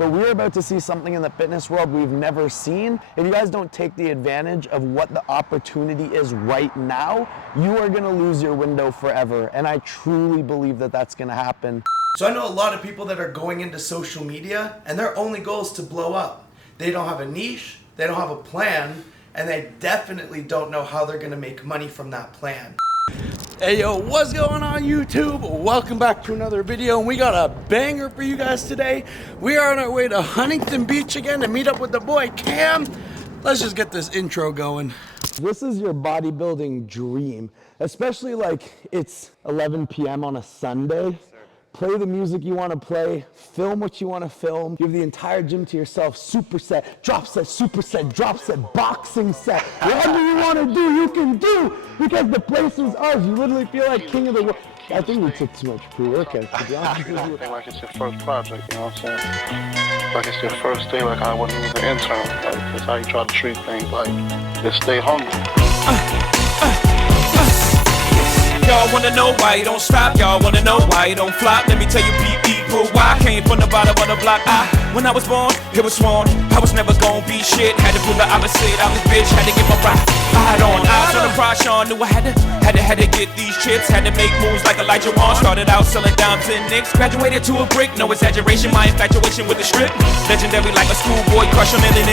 but we're about to see something in the fitness world we've never seen. If you guys don't take the advantage of what the opportunity is right now, you are gonna lose your window forever. And I truly believe that that's gonna happen. So I know a lot of people that are going into social media and their only goal is to blow up. They don't have a niche, they don't have a plan, and they definitely don't know how they're gonna make money from that plan. Hey yo, what's going on YouTube? Welcome back to another video, and we got a banger for you guys today. We are on our way to Huntington Beach again to meet up with the boy Cam. Let's just get this intro going. This is your bodybuilding dream, especially like it's 11 p.m. on a Sunday. Play the music you want to play, film what you want to film. You have the entire gym to yourself, superset, drop set, superset, drop set, boxing set. Whatever you want to do, you can do, because the place is ours. You literally feel like king of the world. I think we took too much pre-workout, to be honest with you. Like it's your first project, you know what I'm saying? Like it's your first day, like I wasn't even an intern. Like that's how you try to treat things, like just stay hungry. Y'all wanna know why you don't stop, y'all wanna know why you don't flop. Let me tell you people why I came from the bottom of the block. When I was born, it was sworn I was never gonna be shit. Had to prove the opposite, I was bitch, had to get my ride on. Eyes on the prize, Sean knew I had to get these chips. Had to make moves like Elijah Wan. Started out selling dimes and nicks. Graduated to a brick, no exaggeration, my infatuation with the strip. Legendary like a schoolboy, crush on every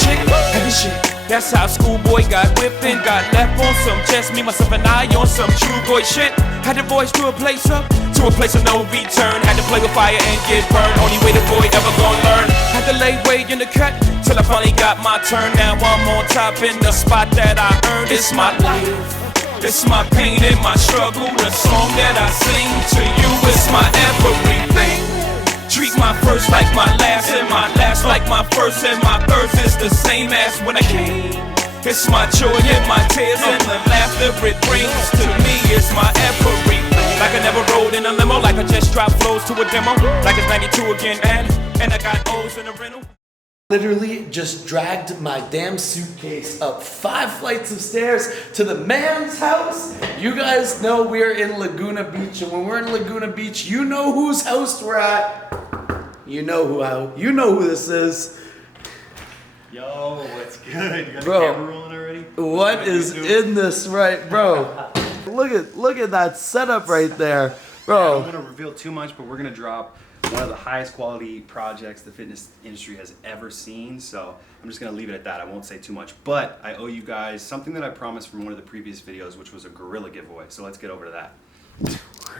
chick. Heavy shit. That's how schoolboy got whipped and got left on some chest. Me, myself, and I on some true boy shit. Had to voice to a place of no return. Had to play with fire and get burned. Only way the boy ever gonna learn. Had to lay way in the cut till I finally got my turn. Now I'm on top in the spot that I earned. It's my life, it's my pain and my struggle. The song that I sing to you is my everything. Treat my first like my last, and my last like my first, and my birth is the same as when I came. It's my joy and my tears and the laughter it brings to me. It's my everything. Like I never rode in a limo, like I just dropped flows to a demo, like it's 92 again, and I got O's in a rental. Literally just dragged my damn suitcase up 5 flights of stairs to the man's house. You guys know we're in Laguna Beach, and when we're in Laguna Beach, you know whose house we're at. You know who this is. Yo, what's good? You got bro, the camera rolling already? What is in this, right, bro? Look at that setup right there, bro. I'm gonna reveal too much, but we're gonna drop one of the highest quality projects the fitness industry has ever seen. So I'm just gonna leave it at that. I won't say too much, but I owe you guys something that I promised from one of the previous videos, which was a gorilla giveaway. So let's get over to that.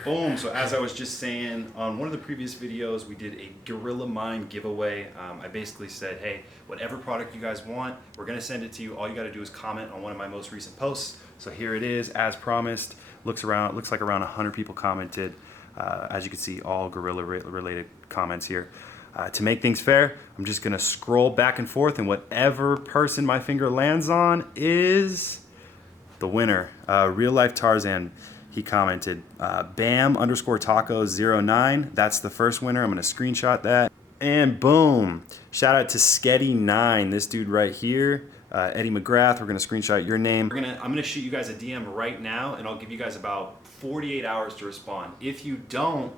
Boom. So as I was just saying, on one of the previous videos, we did a Gorilla Mind giveaway. I basically said, hey, whatever product you guys want, we're gonna send it to you. All you gotta do is comment on one of my most recent posts. So here it is, as promised. Looks like around 100 people commented. As you can see, all gorilla related comments here. To make things fair, I'm just gonna scroll back and forth, and whatever person my finger lands on is the winner. Real Life Tarzan. He commented, Bam_Tacos09. That's the first winner. I'm gonna screenshot that. And boom. Shout out to Sketty9, this dude right here. Eddie McGrath, we're gonna screenshot your name. I'm gonna shoot you guys a DM right now, and I'll give you guys about 48 hours to respond. If you don't,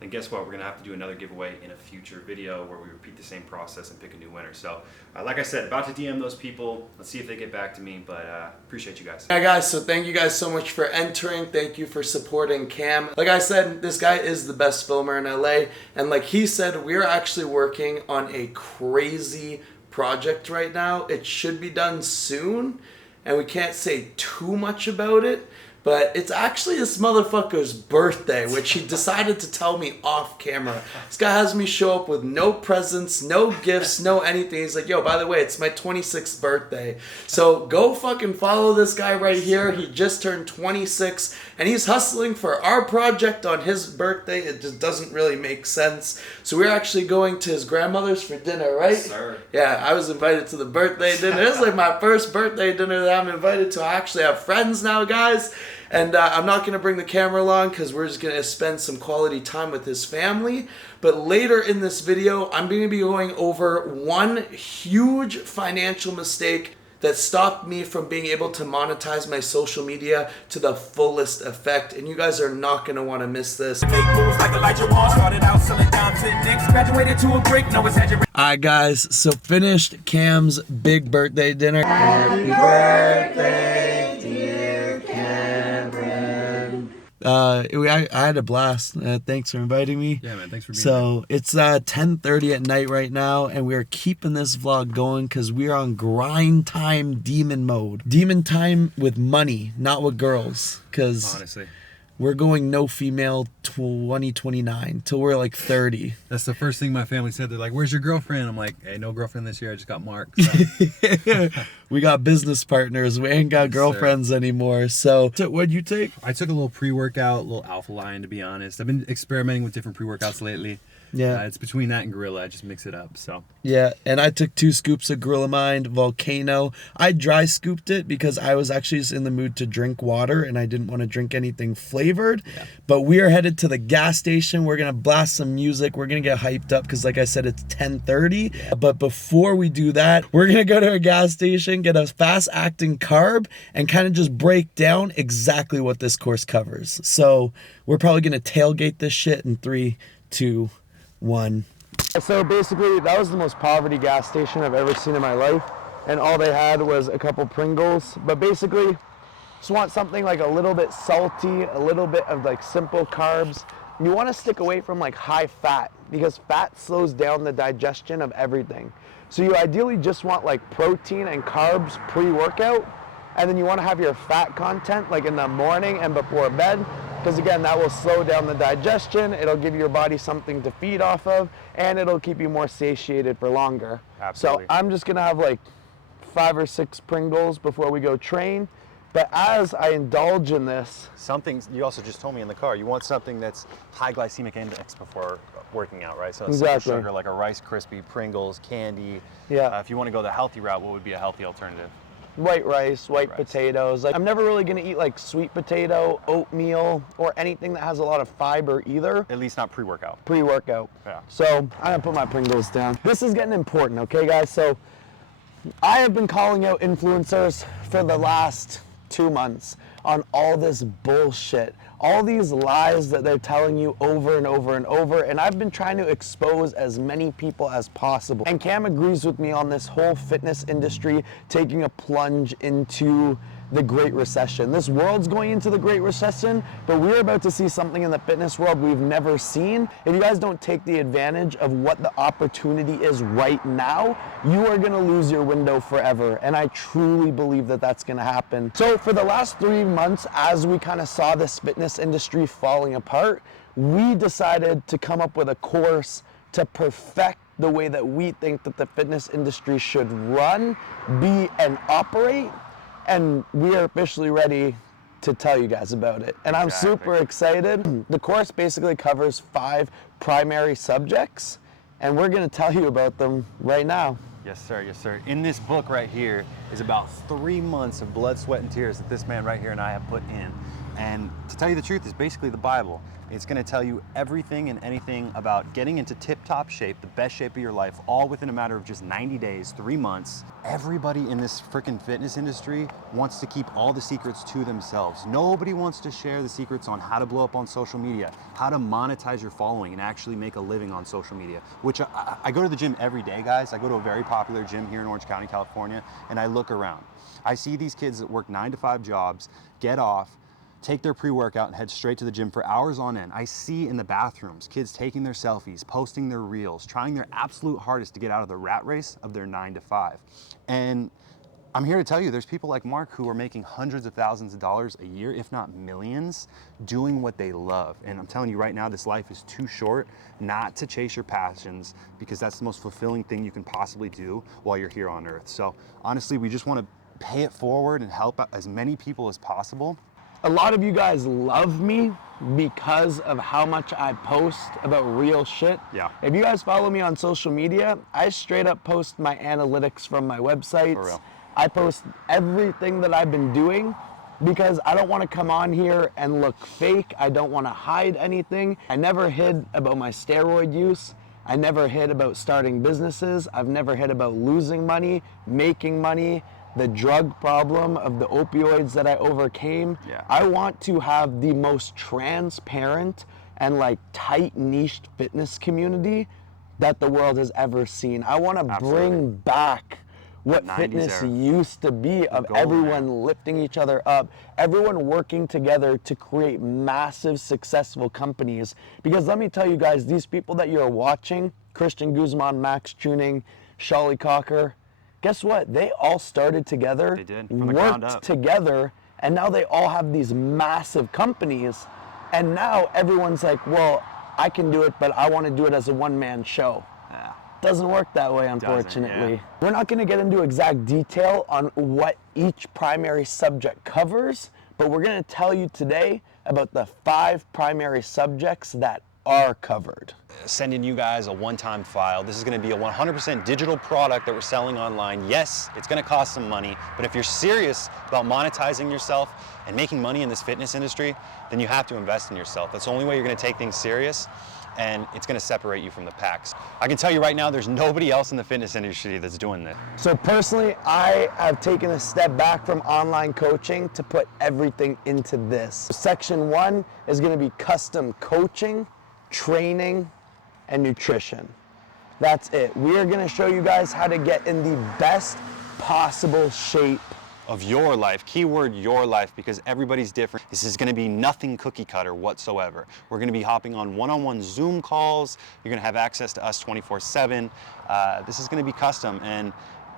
then guess what? We're gonna have to do another giveaway in a future video where we repeat the same process and pick a new winner. So, like I said, about to DM those people. Let's see if they get back to me, but appreciate you guys. Yeah, guys, so thank you guys so much for entering. Thank you for supporting Cam. Like I said, this guy is the best filmer in LA, and like he said, we're actually working on a crazy project right now. It should be done soon, and we can't say too much about it. But it's actually this motherfucker's birthday, which he decided to tell me off camera. This guy has me show up with no presents, no gifts, no anything. He's like, yo, by the way, it's my 26th birthday. So go fucking follow this guy right here. He just turned 26, and he's hustling for our project on his birthday. It just doesn't really make sense. So we're actually going to his grandmother's for dinner, right? Yes, sir. Yeah, I was invited to the birthday dinner. This is like my first birthday dinner that I'm invited to. I actually have friends now, guys. And I'm not going to bring the camera along because we're just going to spend some quality time with his family. But later in this video, I'm going to be going over one huge financial mistake that stopped me from being able to monetize my social media to the fullest effect. And you guys are not going to want to miss this. Alright guys, so finished Cam's big birthday dinner. Happy birthday, dear Cameron. I had a blast. Thanks for inviting me. Yeah, man, thanks for being So it's 10:30 at night right now, and we are keeping this vlog going because we are on grind time demon mode. Demon time with money, not with girls. Because honestly, we're going no female 2029 till we're like 30. that's the first thing my family said. They're like, "Where's your girlfriend?" I'm like, "Hey, no girlfriend this year. I just got Mark." So. We got business partners. We ain't got girlfriends anymore. So what'd you take? I took a little pre-workout, a little Alpha Lion, to be honest. I've been experimenting with different pre-workouts lately. Yeah. It's between that and Gorilla. I just mix it up. So Yeah, and I took 2 scoops of Gorilla Mind Volcano. I dry scooped it because I was actually just in the mood to drink water and I didn't want to drink anything flavored. Yeah. But we are headed to the gas station. We're going to blast some music. We're going to get hyped up because like I said, it's 10:30. Yeah. But before we do that, we're going to go to a gas station, get a fast acting carb, and kind of just break down exactly what this course covers. So we're probably going to tailgate this shit in 3, 2, 1. So basically, that was the most poverty gas station I've ever seen in my life, and all they had was a couple Pringles. But basically, just want something like a little bit salty, a little bit of like simple carbs. You want to stick away from like high fat because fat slows down the digestion of everything. So you ideally just want like protein and carbs pre-workout, and then you want to have your fat content like in the morning and before bed. Because again, that will slow down the digestion, it'll give your body something to feed off of, and it'll keep you more satiated for longer. Absolutely. So I'm just gonna have like 5 or 6 Pringles before we go train. But as I indulge in this, something you also just told me in the car, you want something that's high glycemic index before working out, right? So it's Exactly. sugar, like a Rice Krispie, Pringles, candy. Yeah. If you want to go the healthy route, what would be a healthy alternative? white rice, white potatoes. Like, I'm never really gonna eat like sweet potato, oatmeal, or anything that has a lot of fiber either. At least not pre-workout. Pre-workout. Yeah. So I'm gonna put my Pringles down. This is getting important, okay guys? So I have been calling out influencers for the last 2 months on all this bullshit, all these lies that they're telling you over and over and over, and I've been trying to expose as many people as possible. And Cam agrees with me on this whole fitness industry taking a plunge into the Great Recession. This world's going into the Great Recession, but we're about to see something in the fitness world we've never seen. If you guys don't take the advantage of what the opportunity is right now, you are gonna lose your window forever. And I truly believe that that's gonna happen. So for the last 3 months, as we kind of saw this fitness industry falling apart, we decided to come up with a course to perfect the way that we think that the fitness industry should run, be, and operate. And we are officially ready to tell you guys about it. And I'm super excited. The course basically covers 5 primary subjects, and we're gonna tell you about them right now. Yes, sir. Yes, sir. In this book right here is about 3 months of blood, sweat, and tears that this man right here and I have put in. And to tell you the truth, it's basically the Bible. It's going to tell you everything and anything about getting into tip-top shape, the best shape of your life, all within a matter of just 90 days, 3 months. Everybody in this freaking fitness industry wants to keep all the secrets to themselves. Nobody wants to share the secrets on how to blow up on social media, how to monetize your following and actually make a living on social media, which I go to the gym every day, guys. I go to a very popular gym here in Orange County, California, and I look around. I see these kids that work 9 to 5 jobs, get off, take their pre-workout and head straight to the gym for hours on end. I see in the bathrooms kids taking their selfies, posting their reels, trying their absolute hardest to get out of the rat race of their 9 to 5. And I'm here to tell you, there's people like Mark who are making hundreds of thousands of dollars a year, if not millions, doing what they love. And I'm telling you right now, this life is too short not to chase your passions, because that's the most fulfilling thing you can possibly do while you're here on earth. So honestly, we just want to pay it forward and help out as many people as possible. A lot of you guys love me because of how much I post about real shit. Yeah. If you guys follow me on social media, I straight up post my analytics from my websites. For real. I post everything that I've been doing because I don't want to come on here and look fake. I don't want to hide anything. I never hid about my steroid use. I never hid about starting businesses. I've never hid about losing money, making money. the drug problem of the opioids that I overcame. Yeah. I want to have the most transparent and like tight niched fitness community that the world has ever seen. I want to bring back what That 90s fitness era. used to be, of golden everyone era. lifting each other up, everyone working together to create massive successful companies. Because let me tell you guys, these people that you're watching, Christian Guzman, Max Tuning, Sholly Cocker, guess what? They all started together, They did, from the ground worked up. together, and now they all have these massive companies. And now everyone's like, well, I can do it, but I want to do it as a one-man show. Yeah. Doesn't work that way, unfortunately. yeah. We're not going to get into exact detail on what each primary subject covers, but we're going to tell you today about the 5 primary subjects that are covered. Sending you guys a one-time file. This is going to be a 100% digital product that we're selling online. Yes, it's going to cost some money, but if you're serious about monetizing yourself and making money in this fitness industry, then you have to invest in yourself. That's the only way you're going to take things serious, and it's going to separate you from the packs. I can tell you right now, there's nobody else in the fitness industry that's doing this. So personally, I have taken a step back from online coaching to put everything into this. Section 1 is going to be custom coaching, training, and nutrition. That's it. We are going to show you guys how to get in the best possible shape Of your life, keyword your life, because everybody's different. This is gonna be nothing cookie cutter whatsoever. We're gonna be hopping on one-on-one Zoom calls. You're gonna have access to us 24/7. This is gonna be custom, and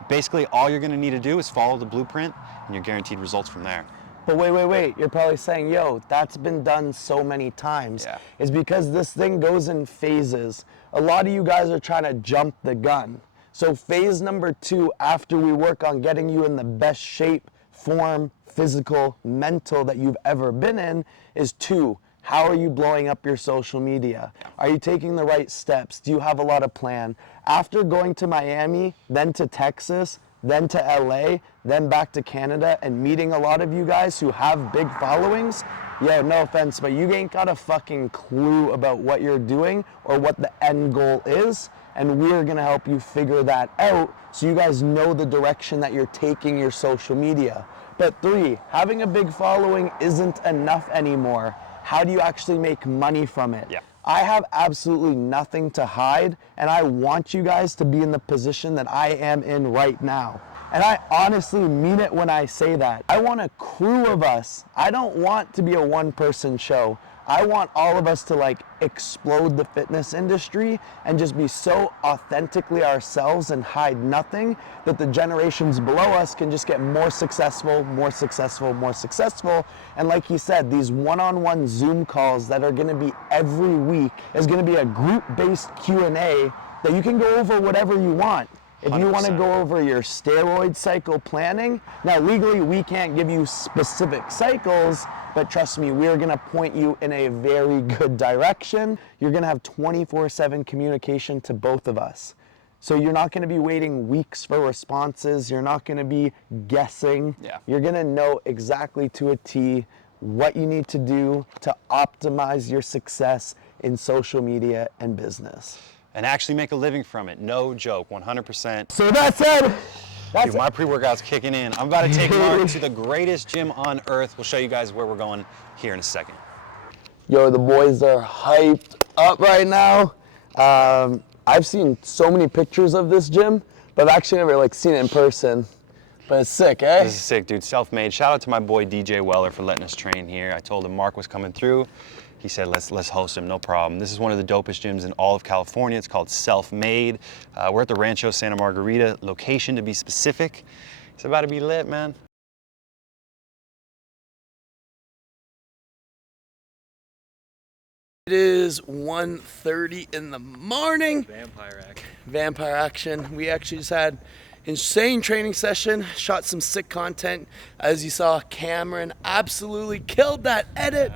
basically all you're gonna need to do is follow the blueprint, and you're guaranteed results from there. But wait. You're probably saying, yo, that's been done so many times. Yeah. It's because this thing goes in phases. A lot of you guys are trying to jump the gun. So phase number 2, after we work on getting you in the best shape, form, physical, mental that you've ever been in, is 2. How are you blowing up your social media? Are you taking the right steps? Do you have a lot of plan? After going to Miami, then to Texas, then to LA, then back to Canada, and meeting a lot of you guys who have big followings, yeah, no offense, but you ain't got a fucking clue about what you're doing or what the end goal is, and we're gonna help you figure that out so you guys know the direction that you're taking your social media. But 3, having a big following isn't enough anymore. How do you actually make money from it? Yeah. I have absolutely nothing to hide, and I want you guys to be in the position that I am in right now. And I honestly mean it when I say that. I want a crew of us. I don't want to be a one-person show. I want all of us to like explode the fitness industry and just be so authentically ourselves and hide nothing that the generations below us can just get more successful, more successful, more successful. And like he said, these one-on-one Zoom calls that are gonna be every week is gonna be a group-based Q&A that you can go over whatever you want. If you want to 100%. go over your steroid cycle planning, now legally we can't give you specific cycles, but trust me, we're going to point you in a very good direction. You're going to have 24/7 communication to both of us. So you're not going to be waiting weeks for responses. You're not going to be guessing. Yeah. You're going to know exactly to a T what you need to do to optimize your success in social media and business. And actually make a living from it. No joke, 100%. So that said, Dude, my pre-workout's kicking in. I'm about to take Mark to the greatest gym on earth. We'll show you guys where we're going here in a second. Yo, the boys are hyped up right now. I've seen so many pictures of this gym, but I've actually never seen it in person. But it's sick, eh? This is sick, dude. Self-made. Shout out to my boy DJ Weller for letting us train here. I told him Mark was coming through. He said, let's host him, no problem. This is one of the dopest gyms in all of California. It's called Self-Made. We're at the Rancho Santa Margarita location, to be specific. It's about to be lit, man. It is 1:30 in the morning. Vampire action. We actually just had insane training session, shot some sick content. As you saw, Cameron absolutely killed that edit.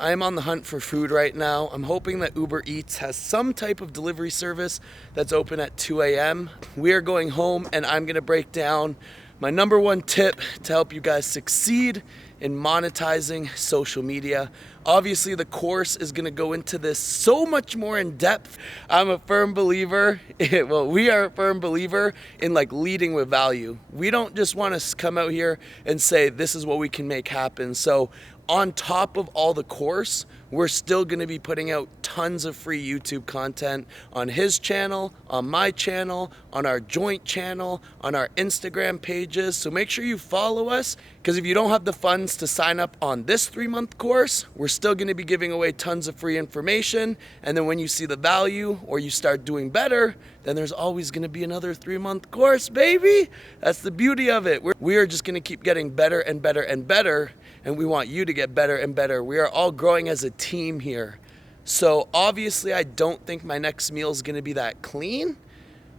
I'm on the hunt for food right now. I'm hoping that Uber Eats has some type of delivery service that's open at 2 a.m. We are going home and I'm gonna break down My number one tip to help you guys succeed in monetizing social media. Obviously, the course is going to go into this so much more in depth. I'm a firm believer, we are a firm believer in like leading with value. We don't just want to come out here and say, this is what we can make happen. So on top of all the course, we're still going to be putting out tons of free YouTube content on his channel, on my channel, on our joint channel, on our Instagram pages. So make sure you follow us, because if you don't have the funds to sign up on this 3-month course, we're still going to be giving away tons of free information. And then when you see the value or you start doing better, then there's always going to be another 3-month course, baby. That's the beauty of it. We are just going to keep getting better and better and better. And we want you to get better and better. We are all growing as a team here. So obviously I don't think my next meal is gonna be that clean,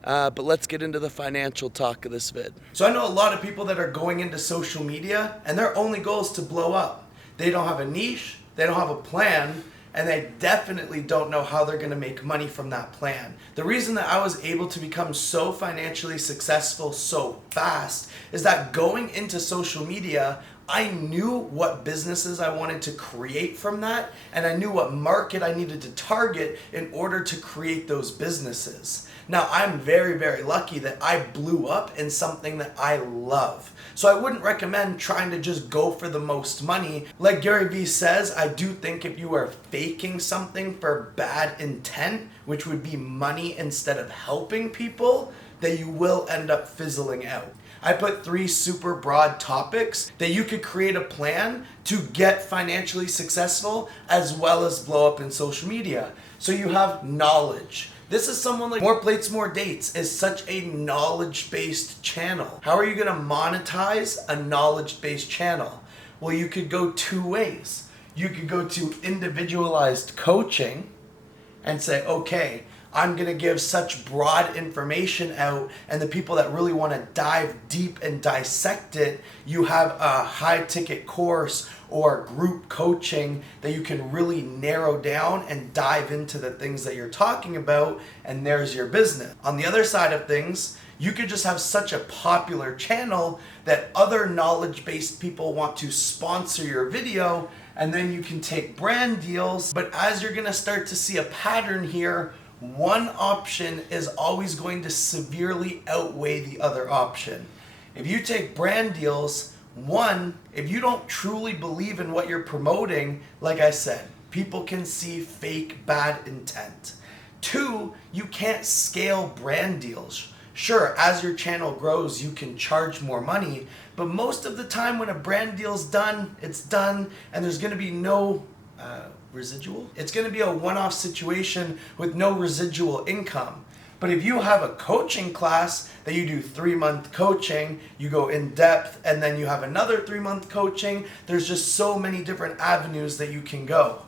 but let's get into the financial talk of this vid. So I know a lot of people that are going into social media and their only goal is to blow up. They don't have a niche, they don't have a plan, and they definitely don't know how they're gonna make money from that plan. The reason that I was able to become so financially successful so fast is that going into social media, I knew what businesses I wanted to create from that, and I knew what market I needed to target in order to create those businesses. Now, I'm very, very lucky that I blew up in something that I love. So I wouldn't recommend trying to just go for the most money. Like Gary Vee says, I do think if you are faking something for bad intent, which would be money instead of helping people, that you will end up fizzling out. I put 3 super broad topics that you could create a plan to get financially successful as well as blow up in social media. So you have knowledge. This is someone like More Plates, More Dates is such a knowledge-based channel. How are you gonna monetize a knowledge-based channel? Well, you could go 2 ways. You could go to individualized coaching and say, okay, I'm gonna give such broad information out, and the people that really wanna dive deep and dissect it, you have a high ticket course or group coaching that you can really narrow down and dive into the things that you're talking about, and there's your business. On the other side of things, you could just have such a popular channel that other knowledge-based people want to sponsor your video, and then you can take brand deals. But as you're gonna start to see a pattern here, one option is always going to severely outweigh the other option. If you take brand deals, one, if you don't truly believe in what you're promoting, like I said, people can see fake bad intent. 2, you can't scale brand deals. Sure, as your channel grows, you can charge more money, but most of the time when a brand deal's done, it's done, and there's gonna be no residual. It's going to be a one-off situation with no residual income. But if you have a coaching class that you do 3-month coaching, you go in depth, and then you have another 3-month coaching, there's just so many different avenues that you can go.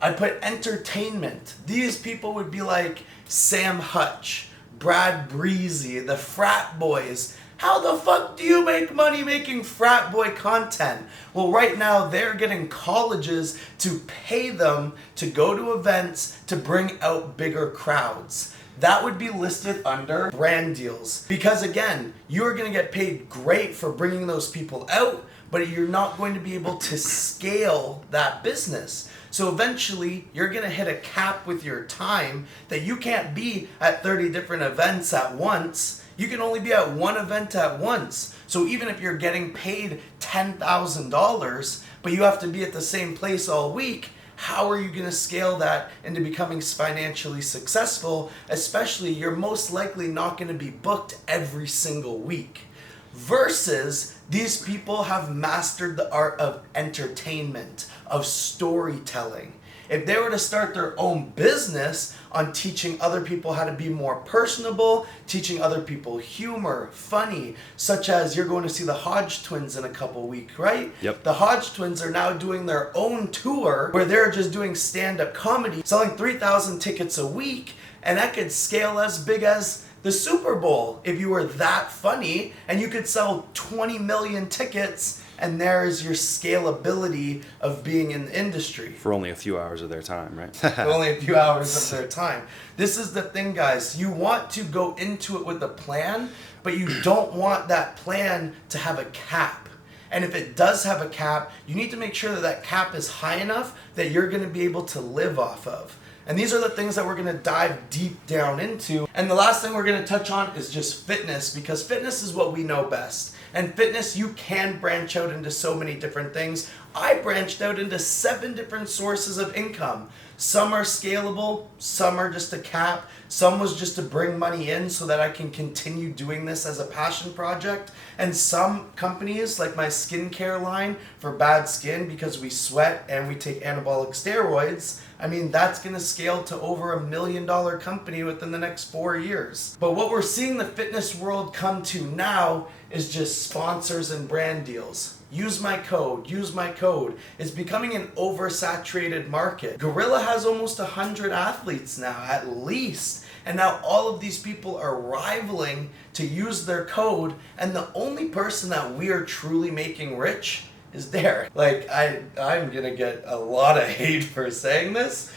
I put entertainment. These people would be like Sam Hutch, Brad Breezy, the frat boys. How the fuck do you make money making frat boy content? Well, right now they're getting colleges to pay them to go to events to bring out bigger crowds. That would be listed under brand deals. Because again, you're gonna get paid great for bringing those people out, but you're not going to be able to scale that business. So eventually you're gonna hit a cap with your time that you can't be at 30 different events at once. You can only be at one event at once. So even if you're getting paid $10,000, but you have to be at the same place all week, how are you gonna scale that into becoming financially successful? Especially, you're most likely not gonna be booked every single week. Versus, these people have mastered the art of entertainment, of storytelling. If they were to start their own business on teaching other people how to be more personable, teaching other people humor, funny, such as you're going to see the Hodge twins in a couple weeks, right? Yep. The Hodge twins are now doing their own tour where they're just doing stand-up comedy, selling 3,000 tickets a week, and that could scale as big as the Super Bowl if you were that funny, and you could sell 20 million tickets and there is your scalability of being in the industry. For only a few hours of their time, right? For only a few hours of their time. This is the thing, guys. You want to go into it with a plan, but you don't want that plan to have a cap. And if it does have a cap, you need to make sure that that cap is high enough that you're going to be able to live off of. And these are the things that we're going to dive deep down into. And the last thing we're going to touch on is just fitness, because fitness is what we know best. And fitness, you can branch out into so many different things. I branched out into 7 different sources of income. Some are scalable, some are just a cap, some was just to bring money in so that I can continue doing this as a passion project. And some companies, like my skincare line for bad skin because we sweat and we take anabolic steroids, I mean, that's going to scale to over $1 million company within the next 4 years. But what we're seeing the fitness world come to now is just sponsors and brand deals. Use my code, use my code. It's becoming an oversaturated market. Gorilla has almost 100 athletes now, at least. And now all of these people are rivaling to use their code, and the only person that we are truly making rich is there. Like, I'm gonna get a lot of hate for saying this.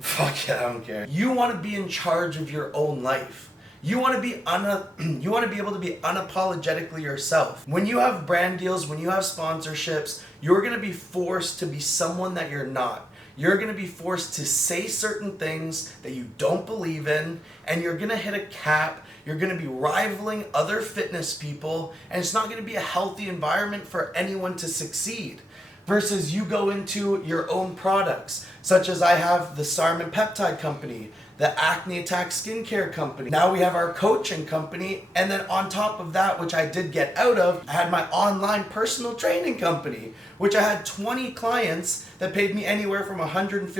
Fuck it, I don't care. You wanna be in charge of your own life. You want to be able to be unapologetically yourself. When you have brand deals, when you have sponsorships, you're going to be forced to be someone that you're not. You're going to be forced to say certain things that you don't believe in, and you're going to hit a cap. You're going to be rivaling other fitness people, and it's not going to be a healthy environment for anyone to succeed. Versus you go into your own products, such as I have the Sarmin Peptide Company, the Acne Attack Skincare Company. Now we have our coaching company, and then on top of that, which I did get out of, I had my online personal training company, which I had 20 clients that paid me anywhere from $150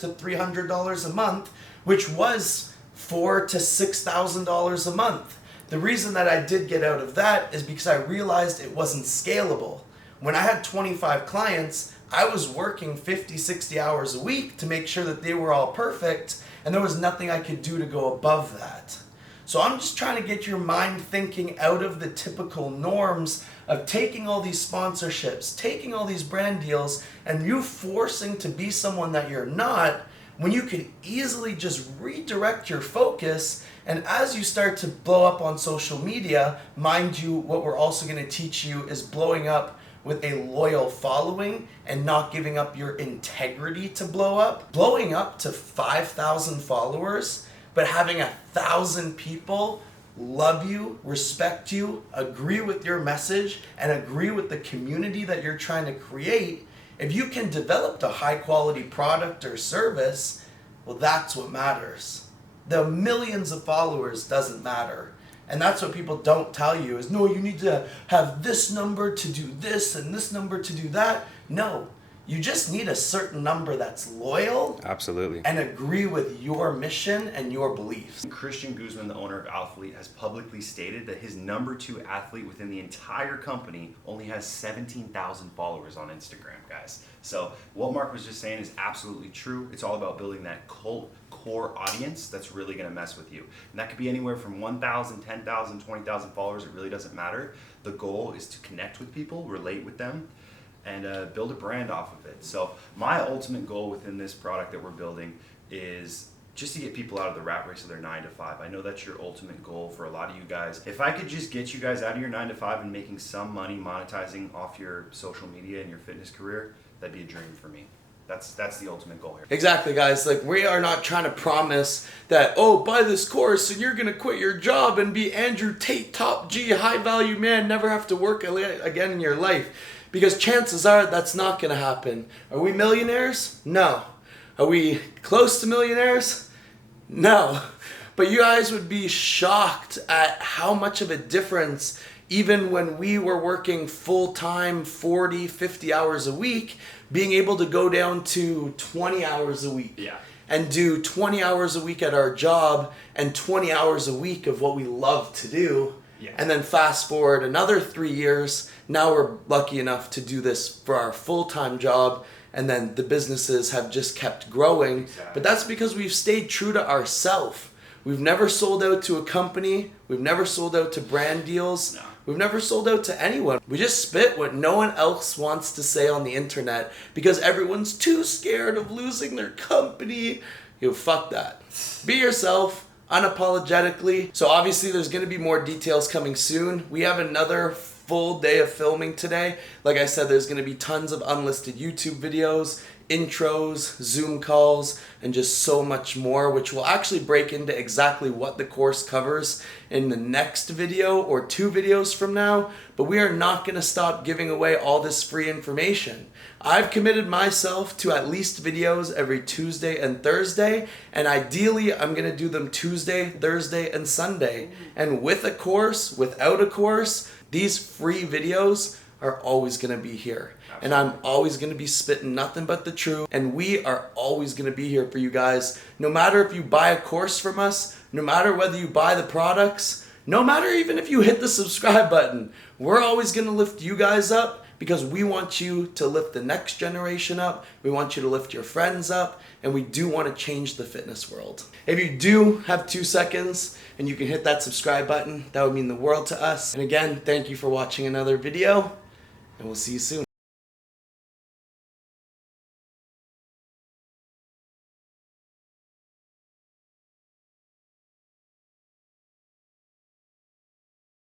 to $300 a month, which was $4,000 to $6,000 a month. The reason that I did get out of that is because I realized it wasn't scalable. When I had 25 clients, I was working 50, 60 hours a week to make sure that they were all perfect, and there was nothing I could do to go above that. So I'm just trying to get your mind thinking out of the typical norms of taking all these sponsorships, taking all these brand deals, and you forcing to be someone that you're not, when you could easily just redirect your focus. And as you start to blow up on social media, mind you, what we're also going to teach you is blowing up with a loyal following and not giving up your integrity to blow up. Blowing up to 5,000 followers, but having 1,000 people love you, respect you, agree with your message, and agree with the community that you're trying to create. If you can develop a high quality product or service, well, that's what matters. The millions of followers doesn't matter. And that's what people don't tell you is, no, you need to have this number to do this and this number to do that. No, you just need a certain number that's loyal. Absolutely. And agree with your mission and your beliefs. Christian Guzman, the owner of Alphalete, has publicly stated that his number 2 athlete within the entire company only has 17,000 followers on Instagram, guys. So what Mark was just saying is absolutely true. It's all about building that cult core audience that's really going to mess with you. And that could be anywhere from 1,000, 10,000, 20,000 followers. It really doesn't matter. The goal is to connect with people, relate with them, and build a brand off of it. So my ultimate goal within this product that we're building is just to get people out of the rat race of their 9 to 5. I know that's your ultimate goal for a lot of you guys. If I could just get you guys out of your 9 to 5 and making some money monetizing off your social media and your fitness career, that'd be a dream for me. That's the ultimate goal here. Exactly, guys. Like, we are not trying to promise that, oh, buy this course and you're going to quit your job and be Andrew Tate, top G, high value man, never have to work again in your life. Because chances are that's not going to happen. Are we millionaires? No. Are we close to millionaires? No. But you guys would be shocked at how much of a difference, even when we were working full-time 40, 50 hours a week, being able to go down to 20 hours a week. Yeah. And do 20 hours a week at our job and 20 hours a week of what we love to do. Yeah. And then fast forward another 3 years, now we're lucky enough to do this for our full-time job, and then the businesses have just kept growing. Exactly. But that's because we've stayed true to ourselves. We've never sold out to a company. We've never sold out to brand deals. No. We've never sold out to anyone. We just spit what no one else wants to say on the internet because everyone's too scared of losing their company. Fuck that. Be yourself, unapologetically. So obviously there's gonna be more details coming soon. We have another full day of filming today. Like I said, there's gonna be tons of unlisted YouTube videos, intros, Zoom calls, and just so much more, which will actually break into exactly what the course covers in the next video or 2 videos from now. But we are not gonna stop giving away all this free information. I've committed myself to at least videos every Tuesday and Thursday, and ideally I'm gonna do them Tuesday, Thursday, and Sunday. And with a course, without a course, these free videos are always gonna be here. And I'm always gonna be spitting nothing but the truth, and we are always gonna be here for you guys. No matter if you buy a course from us, no matter whether you buy the products, no matter even if you hit the subscribe button, we're always gonna lift you guys up because we want you to lift the next generation up, we want you to lift your friends up, and we do want to change the fitness world. If you do have 2 seconds and you can hit that subscribe button, that would mean the world to us. And again, thank you for watching another video, and we'll see you soon.